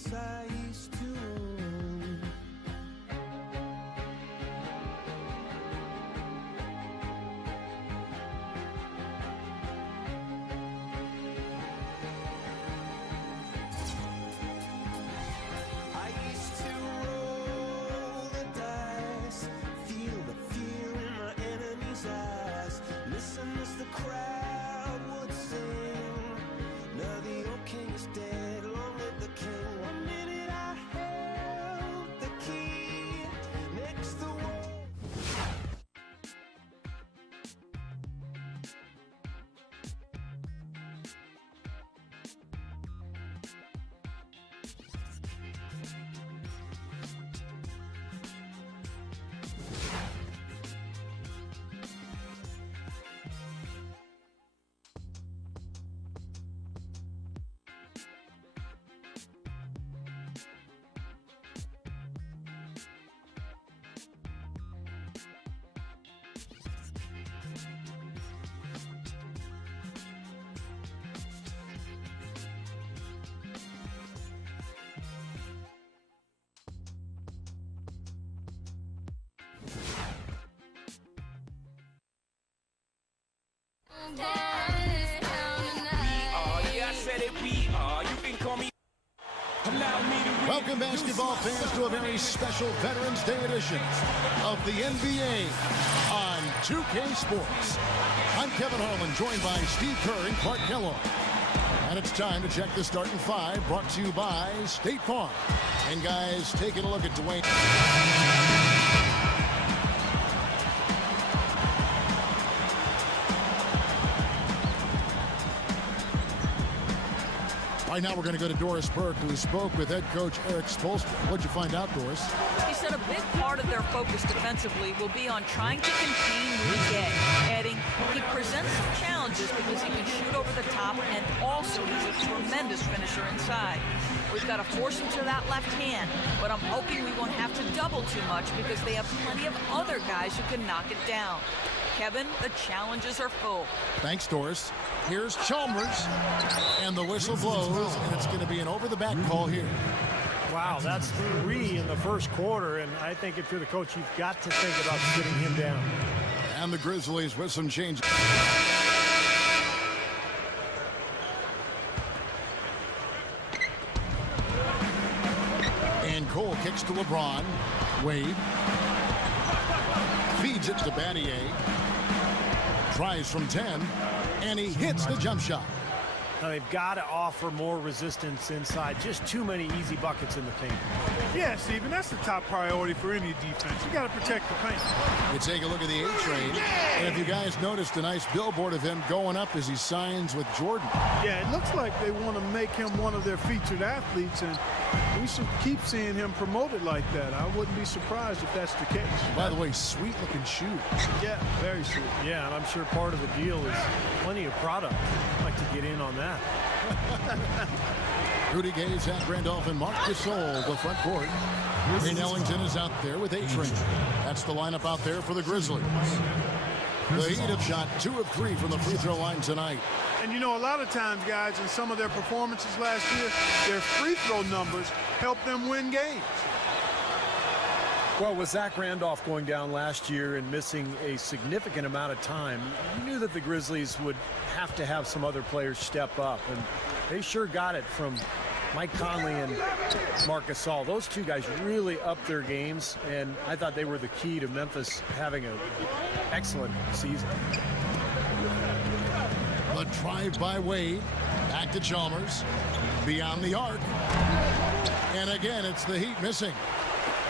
streets I used to own. I used to roll the dice, feel the fear in my enemy's eyes, listen as the crowd would sing. Now the old king is dead, long live the king. One minute I held the key, next the wall. Welcome, basketball fans, to a very special Veterans Day edition of the NBA on 2K Sports. I'm Kevin Harlan, joined by Steve Kerr and Clark Kellogg. And it's time to check the starting five, brought to you by State Farm. And guys, taking a look at Dwayne. Right now, we're going to go to Doris Burke, who spoke with head coach Eric Spoelstra. What'd you find out, Doris? He said a big part of their focus defensively will be on trying to contain Riquet, adding he presents some challenges because he can shoot over the top and also he's a tremendous finisher inside. We've got to force him to that left hand, but I'm hoping we won't have to double too much because they have plenty of other guys who can knock it down. Kevin, the challenges are full. Thanks, Doris. Here's Chalmers, and the whistle blows, and it's going to be an over-the-back call here. Wow, that's 3 in the first quarter, and I think if you're the coach, you've got to think about sitting him down. And the Grizzlies with some changes. And Cole kicks to LeBron. Wade feeds it to Battier. Tries from 10, and he hits the jump shot. Now they've got to offer more resistance inside. Just too many easy buckets in the paint. Yeah, Steven, that's the top priority for any defense. You got to protect the paint. You take a look at the A train, and if you guys noticed a nice billboard of him going up as he signs with Jordan. Yeah, it looks like they want to make him one of their featured athletes, and we should keep seeing him promoted like that. I wouldn't be surprised if that's the case. By the way, sweet-looking shoe. Yeah, very sweet. Yeah, and I'm sure part of the deal is plenty of product. I'd like to get in on that. Rudy Gay, Zach Randolph, and Marc Gasol, the front court. Wayne Ellington is out there with A-Train. That's the lineup out there for the Grizzlies. The Heat have shot 2 of 3 from the free throw line tonight. And you know, a lot of times, guys, in some of their performances last year, their free throw numbers helped them win games. Well, with Zach Randolph going down last year and missing a significant amount of time, you knew that the Grizzlies would have to have some other players step up, and they sure got it from Mike Conley and Marc Gasol. Those two guys really upped their games, and I thought they were the key to Memphis having an excellent season. The drive by Wade, back to Chalmers, beyond the arc, and again it's the Heat missing.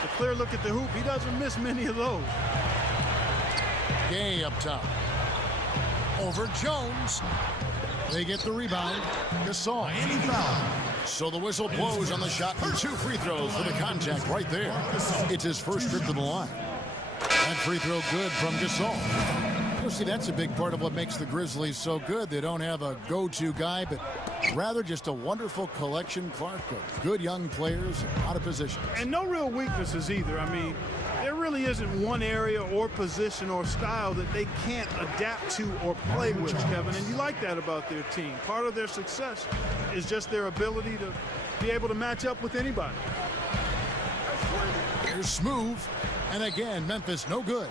A clear look at the hoop. He doesn't miss many of those. Gay up top. Over Jones. They get the rebound. Gasol. So the whistle blows on the shot from 2 free throws for the contact right there. It's his first trip to the line. That free throw good from Gasol. You see, that's a big part of what makes the Grizzlies so good. They don't have a go-to guy, but rather just a wonderful collection, Clark, of good young players in a lot of positions. And no real weaknesses either. I mean, there really isn't one area or position or style that they can't adapt to or play with, Kevin. And you like that about their team. Part of their success is just their ability to be able to match up with anybody. Here's Smoove. And again, Memphis no good.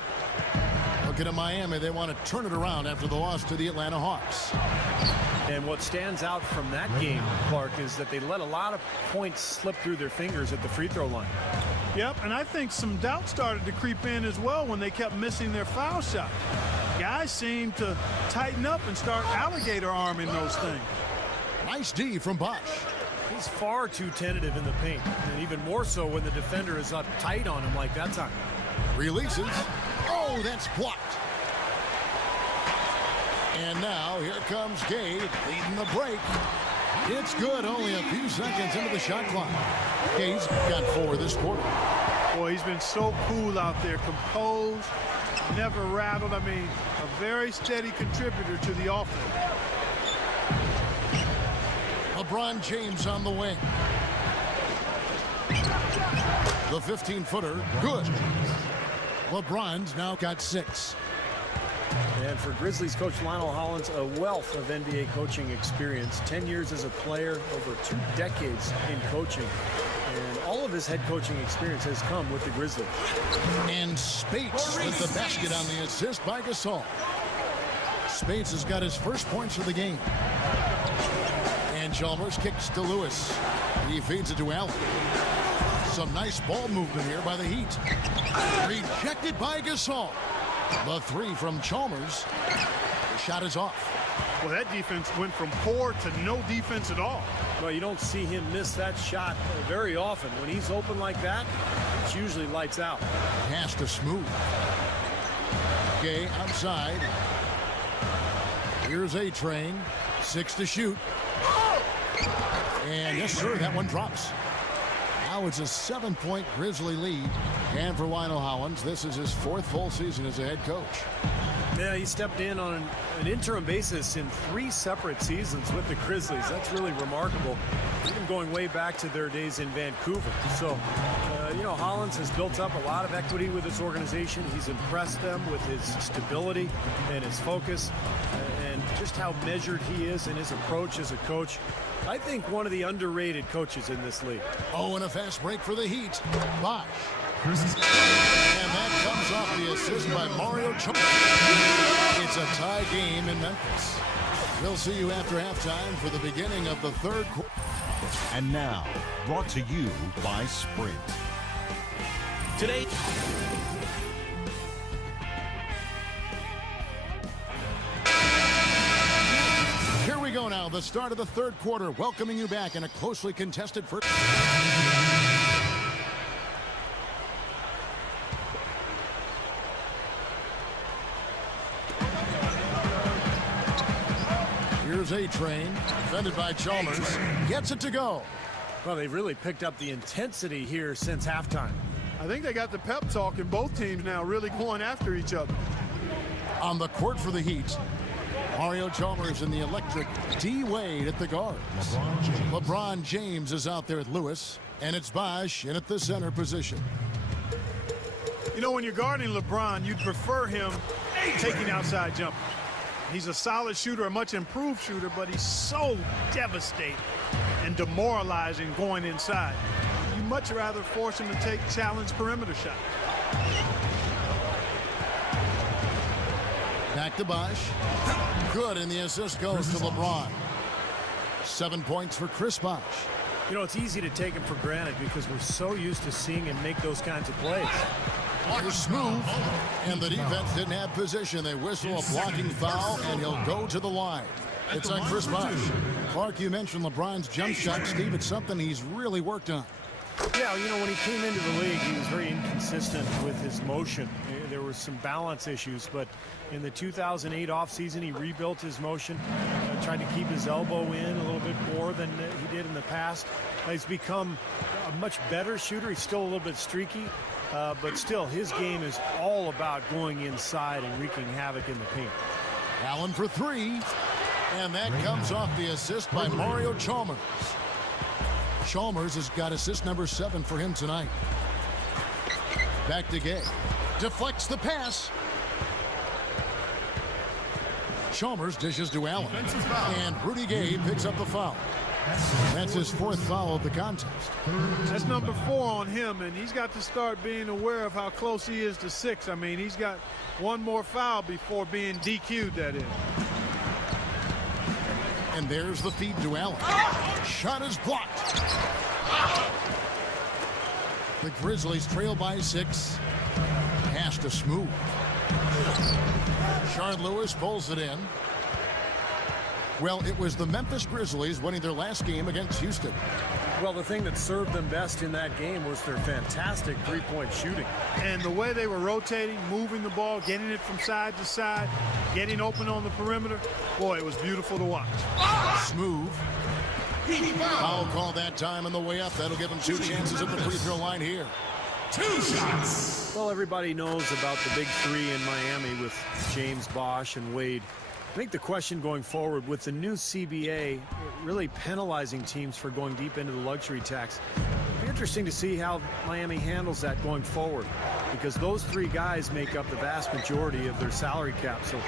Looking at Miami, they want to turn it around after the loss to the Atlanta Hawks. And what stands out from that game, Clark, is that they let a lot of points slip through their fingers at the free throw line. Yep, and I think some doubt started to creep in as well when they kept missing their foul shot. Guys seem to tighten up and start alligator arming those things. Nice D from Bosch. He's far too tentative in the paint, and even more so when the defender is up tight on him like that time. Releases. Oh, that's blocked. And now here comes Gay leading the break. It's good, only a few seconds into the shot clock. Gay's got 4 this quarter. Boy, he's been so cool out there, composed, never rattled. I mean, a very steady contributor to the offense. LeBron James on the wing. The 15-footer, good. LeBron's now got 6. And for Grizzlies coach Lionel Hollins, a wealth of NBA coaching experience. 10 years as a player, over 2 decades in coaching. And all of his head coaching experience has come with the Grizzlies. And Spates with the basket on the assist by Gasol. Spates has got his first points of the game. And Chalmers kicks to Lewis. He feeds it to Allen. Some nice ball movement here by the Heat. Rejected by Gasol. The 3 from Chalmers. The shot is off. Well, that defense went from poor to no defense at all. Well, you don't see him miss that shot very often. When he's open like that, it's usually lights out. Pass to Smoove. Gay outside. Here's A-Train. 6 to shoot. And yes, sir, that one drops. Now it's a 7-point Grizzly lead. And for Lionel Hollins, this is his 4th full season as a head coach. Yeah, he stepped in on an interim basis in 3 separate seasons with the Grizzlies. That's really remarkable, even going way back to their days in Vancouver. So, you know, Hollins has built up a lot of equity with this organization. He's impressed them with his stability and his focus and just how measured he is in his approach as a coach. I think one of the underrated coaches in this league. Oh, and a fast break for the Heat. Bosch. And that comes off the assist by Mario Chalmers. It's a tie game in Memphis. We'll see you after halftime for the beginning of the 3rd quarter. And now, brought to you by Sprint. Today. Here we go now, the start of the 3rd quarter, welcoming you back in a closely contested first. Here's A-Train, defended by Chalmers, gets it to go. Well, they've really picked up the intensity here since halftime. I think they got the pep talk in both teams now, really going after each other. On the court for the Heat, Mario Chalmers and the electric D. Wade at the guards. LeBron James is out there at Lewis, and it's Bosch in at the center position. You know, when you're guarding LeBron, you'd prefer him taking outside jumpers. He's a solid shooter, a much improved shooter, but he's so devastating and demoralizing going inside. You'd much rather force him to take challenge perimeter shots. Back to Bosch. Good, and the assist goes to LeBron. 7 points for Chris Bosch. You know, it's easy to take him for granted because we're so used to seeing him make those kinds of plays. Here's Smoove, and the defense didn't have position. They whistle a blocking foul, and he'll go to the line. It's on Chris Bosch. Clark, you mentioned LeBron's jump shot. Steve, it's something he's really worked on. Yeah, you know, when he came into the league, he was very inconsistent with his motion. There were some balance issues, but in the 2008 offseason, he rebuilt his motion, tried to keep his elbow in a little bit more than he did in the past. He's become a much better shooter. He's still a little bit streaky, but still, his game is all about going inside and wreaking havoc in the paint. Allen for 3, and that comes off the assist by Mario Chalmers. Chalmers has got assist number 7 for him tonight. Back to Gay. Deflects the pass. Chalmers dishes to Allen. And Rudy Gay picks up the foul. That's his 4th foul of the contest. That's number 4 on him, and he's got to start being aware of how close he is to 6. I mean, he's got one more foul before being DQ'd, that is. And there's the feed to Allen. Shot is blocked. The Grizzlies trail by 6. Pass to Smoove. Shard Lewis pulls it in. Well, it was the Memphis Grizzlies winning their last game against Houston. Well, the thing that served them best in that game was their fantastic three-point shooting. And the way they were rotating, moving the ball, getting it from side to side, getting open on the perimeter, boy, it was beautiful to watch. Smoove. Foul call that time on the way up. That'll give him 2 chances at the free throw line here. 2 shots. Well, everybody knows about the big 3 in Miami with James, Bosh, and Wade. I think the question going forward with the new CBA really penalizing teams for going deep into the luxury tax, it'll be interesting to see how Miami handles that going forward, because those 3 guys make up the vast majority of their salary cap. So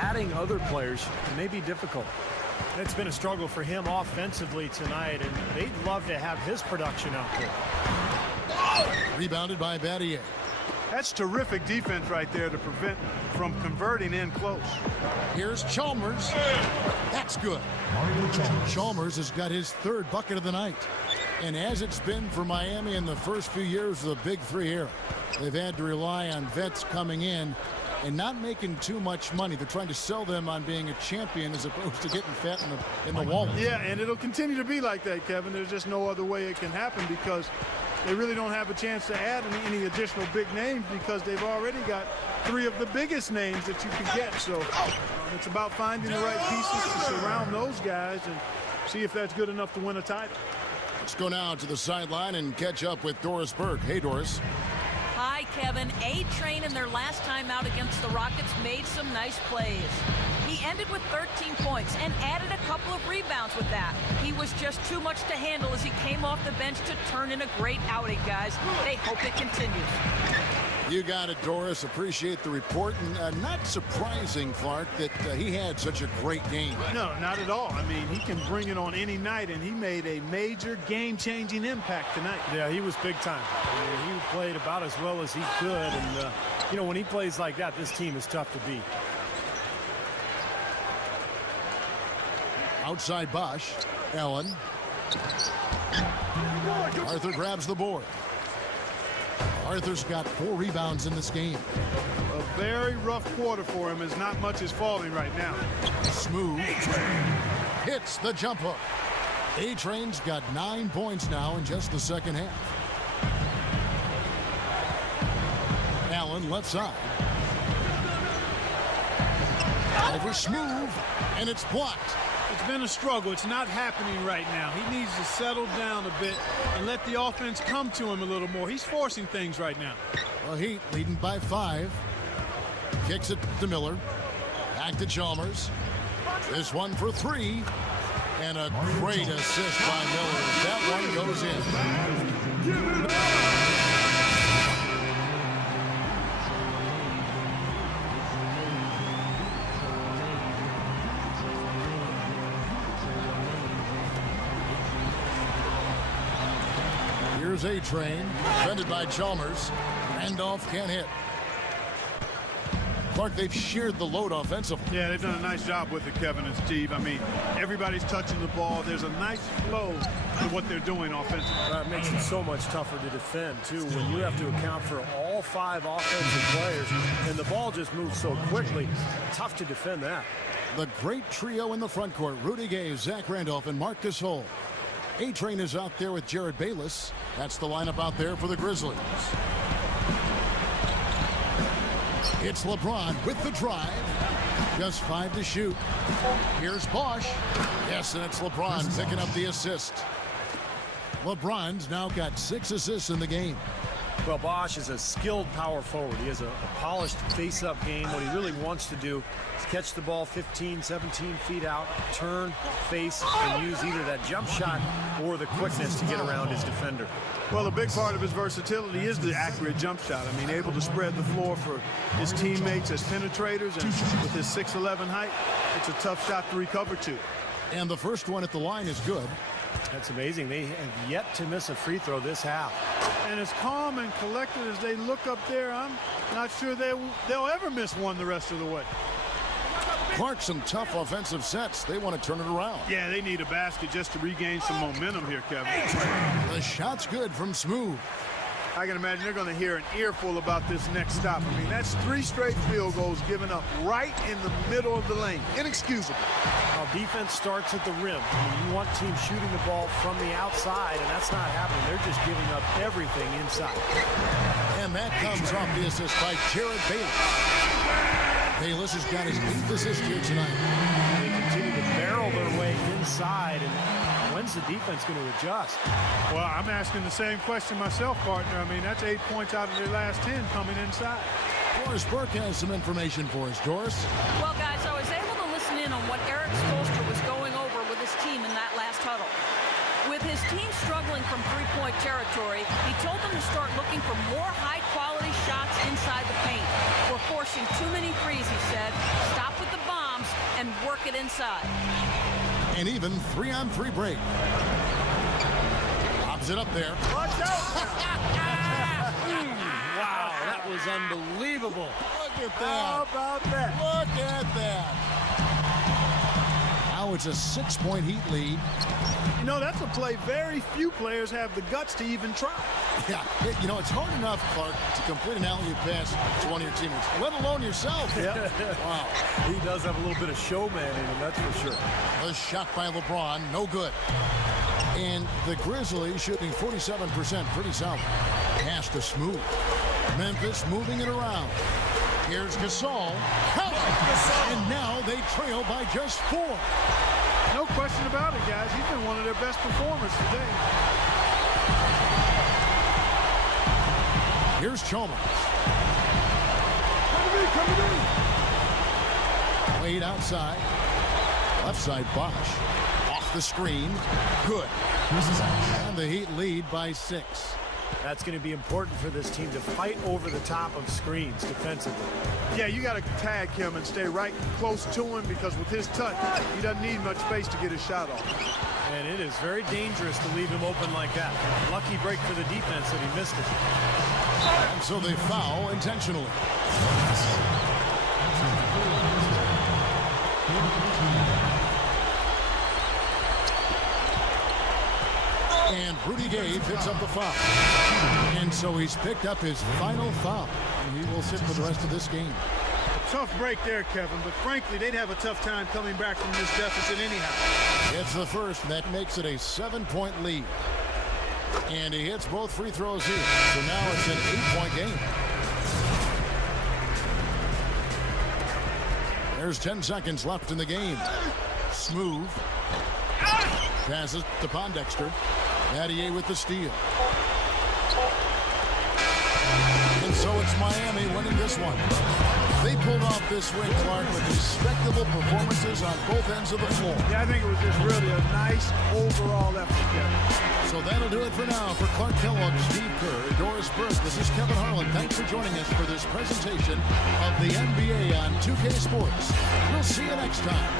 adding other players may be difficult. It's been a struggle for him offensively tonight, and they'd love to have his production out there. Rebounded by Battier. That's terrific defense right there to prevent from converting in close. Here's Chalmers. That's good. Chalmers has got his 3rd bucket of the night. And as it's been for Miami in the first few years of the Big 3 era, they've had to rely on vets coming in and not making too much money. They're trying to sell them on being a champion as opposed to getting fat in the wallet. Yeah, and it'll continue to be like that, Kevin. There's just no other way it can happen, because they really don't have a chance to add any additional big names, because they've already got 3 of the biggest names that you can get. So it's about finding the right pieces to surround those guys and see if that's good enough to win a title. Let's go now to the sideline and catch up with Doris Burke. Hey, Doris. Hi, Kevin. A-Train in their last time out against the Rockets made some nice plays. He ended with 13 points and added a couple of rebounds with that. He was just too much to handle as he came off the bench to turn in a great outing, guys. They hope it continues. You got it, Doris. Appreciate the report. And not surprising, Clark, that he had such a great game. No, not at all. I mean, he can bring it on any night, and he made a major game-changing impact tonight. Yeah, he was big time. I mean, he played about as well as he could. And, you know, when he plays like that, this team is tough to beat. Outside Bosh. Allen. Arthur grabs the board. Arthur's got 4 rebounds in this game. A very rough quarter for him, as not much is falling right now. Smoove hits the jump hook. A-Train's got 9 points now in just the second half. Allen left side. Over Smoove, and it's blocked. It's been a struggle. It's not happening right now. He needs to settle down a bit and let the offense come to him a little more. He's forcing things right now. Well, Heat leading by 5. Kicks it to Miller. Back to Chalmers. This one for 3. And a great assist by Miller. That one goes in. Here's A-Train, defended by Chalmers. Randolph can't hit. Clark, they've shared the load offensively. Yeah, they've done a nice job with it, Kevin and Steve. I mean, everybody's touching the ball. There's a nice flow to what they're doing offensively. That makes it so much tougher to defend, too, when you have to account for all 5 offensive players, and the ball just moves so quickly. Tough to defend that. The great trio in the front court, Rudy Gay, Zach Randolph, and Marcus Hull. A-Train is out there with Jared Bayless. That's the lineup out there for the Grizzlies. It's LeBron with the drive. Just 5 to shoot. Here's Bosh. Yes, and it's LeBron picking up the assist. LeBron's now got 6 assists in the game. Well, Bosh is a skilled power forward. He has a polished face-up game. What he really wants to do is catch the ball 15, 17 feet out, turn, face, and use either that jump shot or the quickness to get around his defender. Well, a big part of his versatility is the accurate jump shot. I mean, able to spread the floor for his teammates as penetrators, and with his 6'11" height, it's a tough shot to recover to. And the first one at the line is good. That's amazing. They have yet to miss a free throw this half. And as calm and collected as they look up there, I'm not sure they'll ever miss one the rest of the way. Clark, some tough offensive sets. They want to turn it around. Yeah, they need a basket just to regain some momentum here, Kevin. The shot's good from Smoove. I can imagine they're going to hear an earful about this next stop. I mean, that's 3 straight field goals given up right in the middle of the lane. Inexcusable. Well, defense starts at the rim. I mean, you want teams shooting the ball from the outside, and that's not happening. They're just giving up everything inside. And that comes off the assist by Jared Bayless. Bayless has got his 8th assist here tonight. They continue to barrel their way inside, and when's the defense going to adjust? Well, I'm asking the same question myself, partner. I mean, that's 8 points out of their last 10 coming inside. Doris Burke has some information for us. Doris? Well, guys, I was able to listen in on what Eric Spoelstra was going over with his team in that last huddle. With his team struggling from three-point territory, he told them to start looking for more high-quality shots inside the paint. We're forcing too many threes, he said. Stop with the bombs and work it inside. An even 3-on-3 break. Lobs it up there. Watch out! Wow, that was unbelievable. Look at that. How about that? Look at that. Now it's a 6-point Heat lead. You know, that's a play very few players have the guts to even try. Yeah, you know, it's hard enough, Clark, to complete an alley-oop pass to one of your teammates, let alone yourself. Yeah. Wow. He does have a little bit of showman in him, that's for sure. A shot by LeBron, no good. And the Grizzlies shooting 47%, pretty solid. Pass to Smoove. Memphis moving it around. Here's Gasol. And now they trail by just 4. No question about it, guys. He's been one of their best performers today. Here's Chalmers. Wade outside. Left side, Bosch. Off the screen. Good. And the Heat lead by 6. That's going to be important for this team to fight over the top of screens defensively. Yeah, you got to tag him and stay right close to him because with his touch, he doesn't need much space to get his shot off. And it is very dangerous to leave him open like that. Lucky break for the defense that he missed it. And so they foul intentionally. And Rudy Gay picks up the foul. And so he's picked up his final foul. And he will sit for the rest of this game. Tough break there, Kevin, but frankly, they'd have a tough time coming back from this deficit anyhow. It's the first, and that makes it a 7-point lead. And he hits both free throws here. So now it's an 8-point game. There's 10 seconds left in the game. Smoove. Passes to Pondexter. Mattier with the steal. And so it's Miami winning this one. They pulled off this win, Clark, with respectable performances on both ends of the floor. Yeah, I think it was just really a nice overall effort, Kevin. So that'll do it for now. For Clark Kellogg, Steve Kerr, Doris Burke, this is Kevin Harlan. Thanks for joining us for this presentation of the NBA on 2K Sports. We'll see you next time.